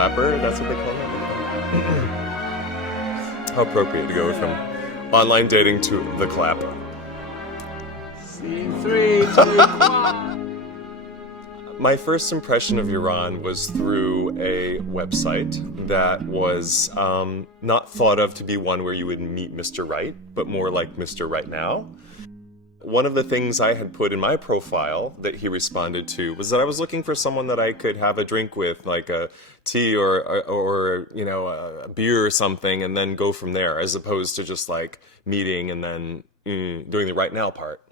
clapper, that's what they call it. How appropriate to go from online dating to the clap. Scene 3, 2, 1. My first impression of Yaron was through a website that was not thought of to be one where you would meet Mr. Right, but more like Mr. Right Now. One of the things I had put in my profile that he responded to was that I was looking for someone that I could have a drink with, like a tea or you know, a beer or something, and then go from there, as opposed to just like meeting and then doing the right now part.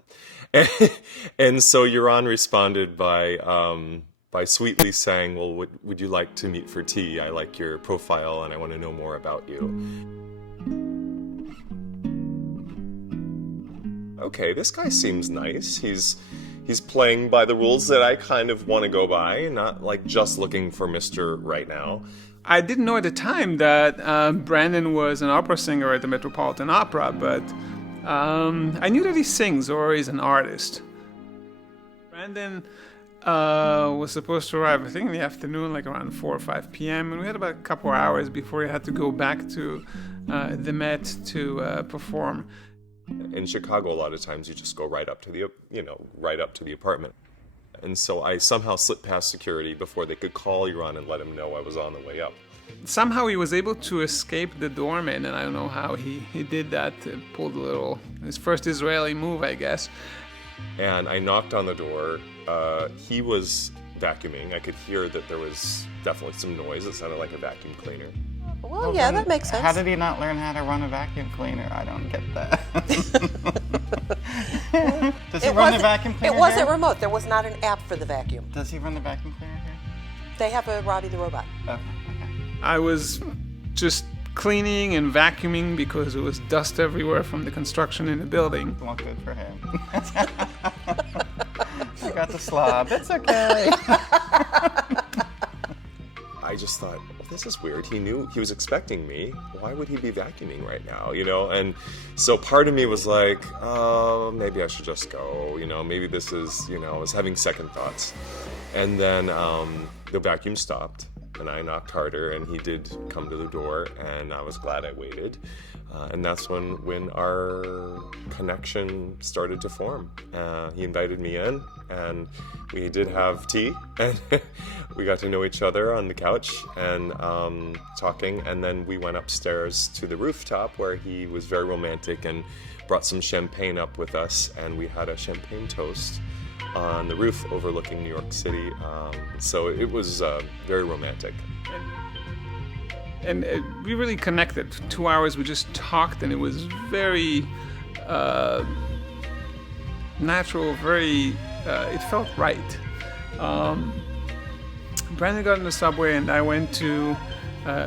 And so Yaron responded by sweetly saying, well, would you like to meet for tea? I like your profile and I want to know more about you. Okay, this guy seems nice. He's playing by the rules that I kind of want to go by, not like just looking for Mr. Right Now. I didn't know at the time that Brandon was an opera singer at the Metropolitan Opera, but I knew that he sings or is an artist. Brandon was supposed to arrive, I think, in the afternoon, like around 4 or 5 p.m., and we had about a couple hours before he had to go back to the Met to perform. In Chicago, a lot of times you just go right up to the apartment. And so I somehow slipped past security before they could call Yaron and let him know I was on the way up. Somehow he was able to escape the doorman, and I don't know how he did that. Pulled his first Israeli move, I guess. And I knocked on the door. He was vacuuming. I could hear that there was definitely some noise. It sounded like a vacuum cleaner. Well, yeah, that makes sense. How did he not learn how to run a vacuum cleaner? I don't get that. Does he run the vacuum cleaner? It wasn't here? remote. There was not an app for the vacuum. Does he run the vacuum cleaner here? They have a Robbie the Robot. Okay. I was just cleaning and vacuuming because there was dust everywhere from the construction in the building. Well, good for him. I got the slob. It's okay. I just thought, well, this is weird. He knew he was expecting me. Why would he be vacuuming right now? You know, and so part of me was like, oh, maybe I should just go. You know, maybe this is, you know, I was having second thoughts. And then the vacuum stopped, and I knocked harder, and he did come to the door, and I was glad I waited. And that's when our connection started to form. He invited me in, and we did have tea, and we got to know each other on the couch and talking, and then we went upstairs to the rooftop where he was very romantic and brought some champagne up with us, and we had a champagne toast on the roof overlooking New York City. So it was very romantic. And we really connected. For 2 hours we just talked, and it was very natural, very, it felt right. Brandon got on the subway, and I went to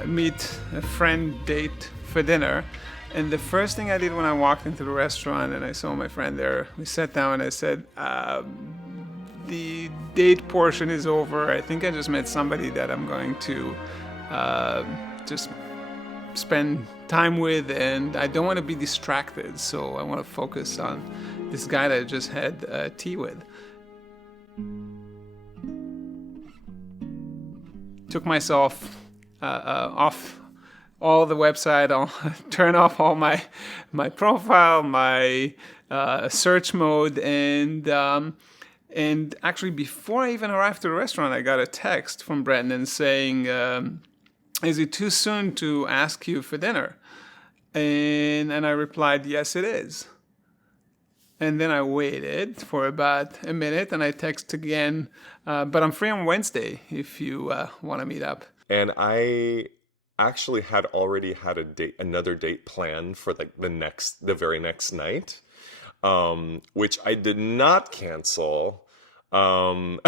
meet a friend, date for dinner. And the first thing I did when I walked into the restaurant and I saw my friend there, we sat down and I said, the date portion is over. I think I just met somebody that I'm going to just spend time with, and I don't want to be distracted, so I want to focus on this guy that I just had tea with. Took myself off all the website, I'll turn off all my profile, my search mode, and actually before I even arrived to the restaurant, I got a text from Brandon saying, is it too soon to ask you for dinner? And I replied, yes, it is. And then I waited for about a minute, and I text again, but I'm free on Wednesday if you want to meet up. And I actually had already had another date planned for like the very next night, which I did not cancel. And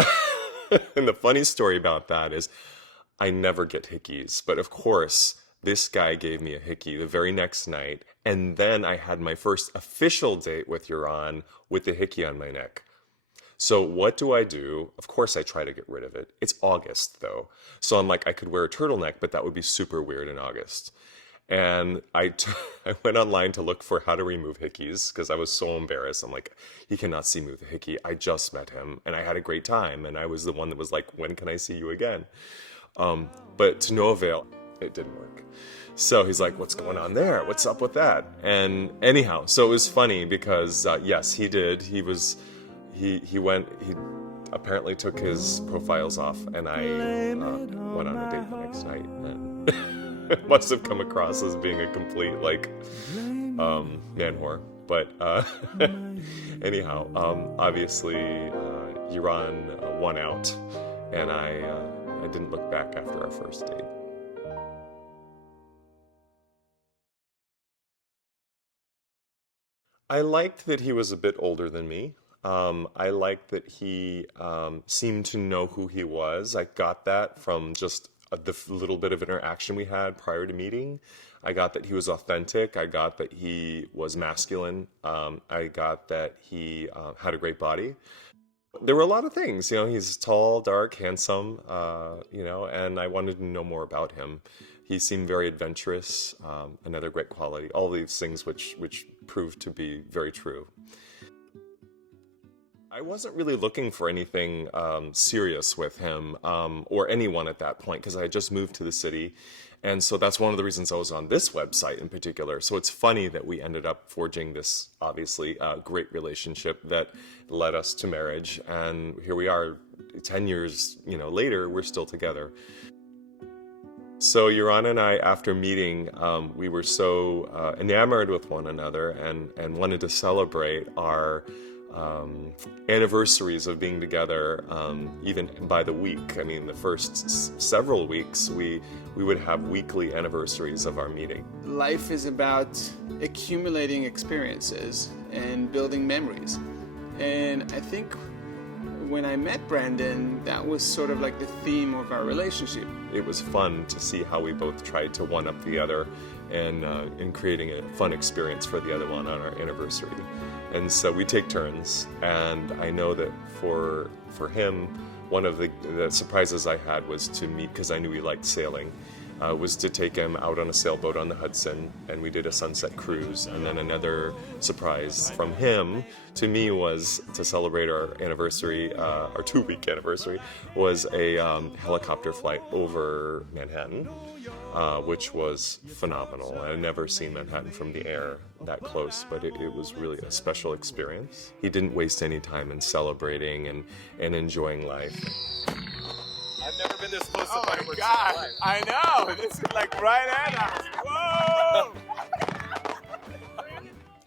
the funny story about that is I never get hickeys, but of course this guy gave me a hickey the very next night, and then I had my first official date with Yaron with the hickey on my neck. So what do? Of course I try to get rid of it. It's August though. So I'm like, I could wear a turtleneck, but that would be super weird in August. And I went online to look for how to remove hickeys because I was so embarrassed. I'm like, he cannot see me with a hickey. I just met him and I had a great time. And I was the one that was like, when can I see you again? But to no avail, it didn't work. So he's like, what's going on there? What's up with that? And anyhow, so it was funny because, yes, he did. He apparently took his profiles off, and I went on a date the next night. And it must have come across as being a complete, man whore. But anyhow, obviously, Yaron won out, and I didn't look back after our first date. I liked that he was a bit older than me. I liked that he seemed to know who he was. I got that from just the little bit of interaction we had prior to meeting. I got that he was authentic. I got that he was masculine. I got that he had a great body. There were a lot of things, he's tall, dark, handsome, and I wanted to know more about him. He seemed very adventurous, another great quality, all these things which proved to be very true. I wasn't really looking for anything serious with him or anyone at that point because I had just moved to the city. And so that's one of the reasons I was on this website in particular. So it's funny that we ended up forging this, obviously, great relationship that led us to marriage. And here we are, 10 years later, we're still together. So Yaron and I, after meeting, we were so enamored with one another and wanted to celebrate our anniversaries of being together, even by the week. I mean, the first several weeks, we would have weekly anniversaries of our meeting. Life is about accumulating experiences and building memories. And I think when I met Brandon, that was sort of like the theme of our relationship. It was fun to see how we both tried to one-up the other and in creating a fun experience for the other one on our anniversary. And so we take turns, and I know that for him, one of the surprises I had was to meet, because I knew he liked sailing, was to take him out on a sailboat on the Hudson, and we did a sunset cruise. And then another surprise from him to me was to celebrate our anniversary, our 2-week anniversary, was a helicopter flight over Manhattan, which was phenomenal. I had never seen Manhattan from the air that close, but it was really a special experience. He didn't waste any time in celebrating and enjoying life. I've never been this close to Oh my God! I know! This is like right at us! Whoa!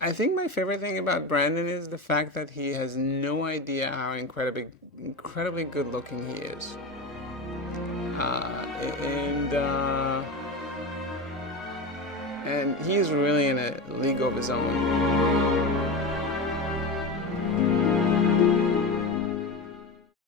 I think my favorite thing about Brandon is the fact that he has no idea how incredibly good looking he is. And he's really in a league of his own.